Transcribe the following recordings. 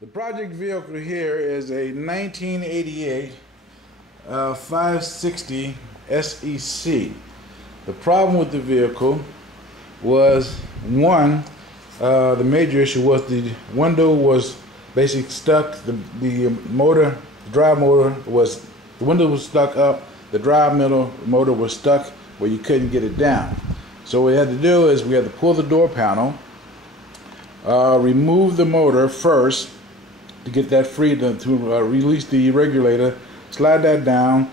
The project vehicle here is a 1988 560 SEC. The problem with the vehicle was, one, the major issue was the window was basically stuck. The drive motor was, the window was stuck up. The drive motor was stuck where you couldn't get it down. So what we had to do is we had to pull the door panel, remove the motor first to get that free to release the regulator, slide that down,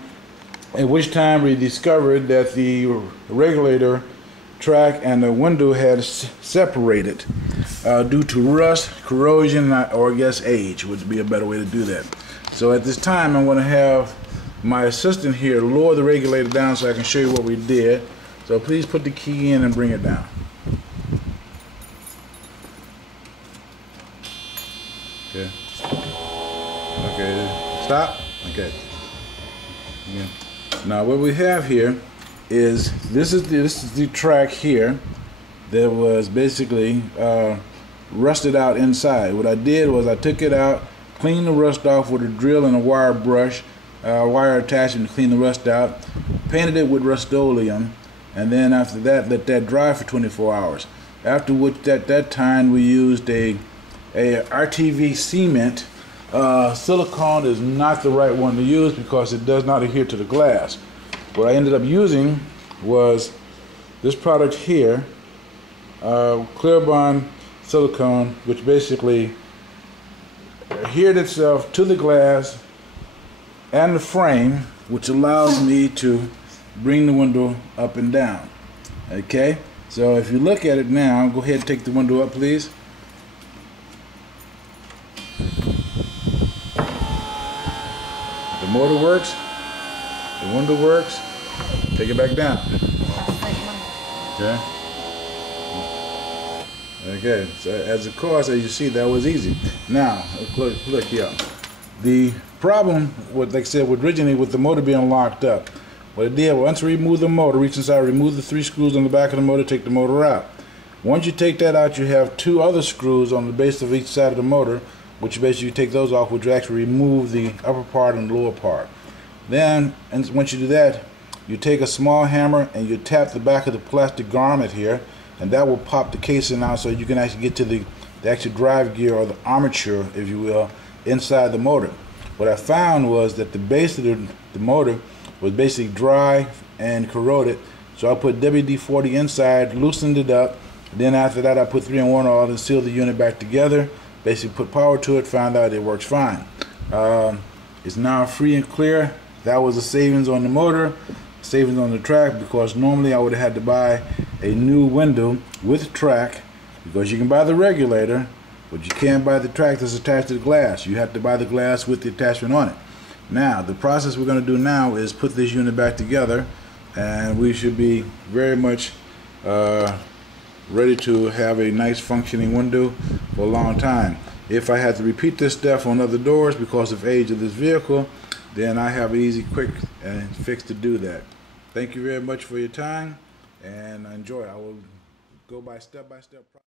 at which time we discovered that the regulator track and the window had separated due to rust, corrosion, or I guess age would be a better way to do that. So at this time I'm going to have my assistant here lower the regulator down so I can show you what we did. So please put the key in and bring it down. Okay. Okay. Stop. Okay. Yeah. Now what we have here is this is the track here that was basically rusted out inside. What I did was I took it out, cleaned the rust off with a drill and a wire brush, wire attachment to clean the rust out, painted it with Rust-Oleum, and then after that let that dry for 24 hours. After which at that time we used a RTV cement. Silicone is not the right one to use because it does not adhere to the glass. What I ended up using was this product here, clear bond silicone, which basically adhered itself to the glass and the frame, which allows me to bring the window up and down. Okay, so if you look at it now, go ahead and take the window up, please. The motor works, the window works, take it back down. Okay. Okay, so as you see, that was easy. Now, look here. The problem with, like I said, originally with the motor being locked up, what I did, once I removed the motor, reach inside, remove the 3 screws on the back of the motor, take the motor out. Once you take that out, you have 2 other screws on the base of each side of the motor, which basically you take those off, which will actually remove the upper part and the lower part. Then, and once you do that, you take a small hammer and you tap the back of the plastic garment here, and that will pop the casing out so you can actually get to the actual drive gear, or the armature, if you will, inside the motor. What I found was that the base of the motor was basically dry and corroded, so I put WD-40 inside, loosened it up, then after that I put 3-in-1 oil and sealed the unit back together. Basically put power to it, found out it works fine. It's now free and clear. That was a savings on the motor, savings on the track, because normally I would have had to buy a new window with track, because you can buy the regulator, but you can't buy the track that's attached to the glass. You have to buy the glass with the attachment on it. Now, the process we're going to do now is put this unit back together, and we should be very much ready to have a nice functioning window for a long time. If I had to repeat this step on other doors because of age of this vehicle, then I have an easy, quick fix to do that. Thank you very much for your time, and enjoy. I will go by step-by-step process.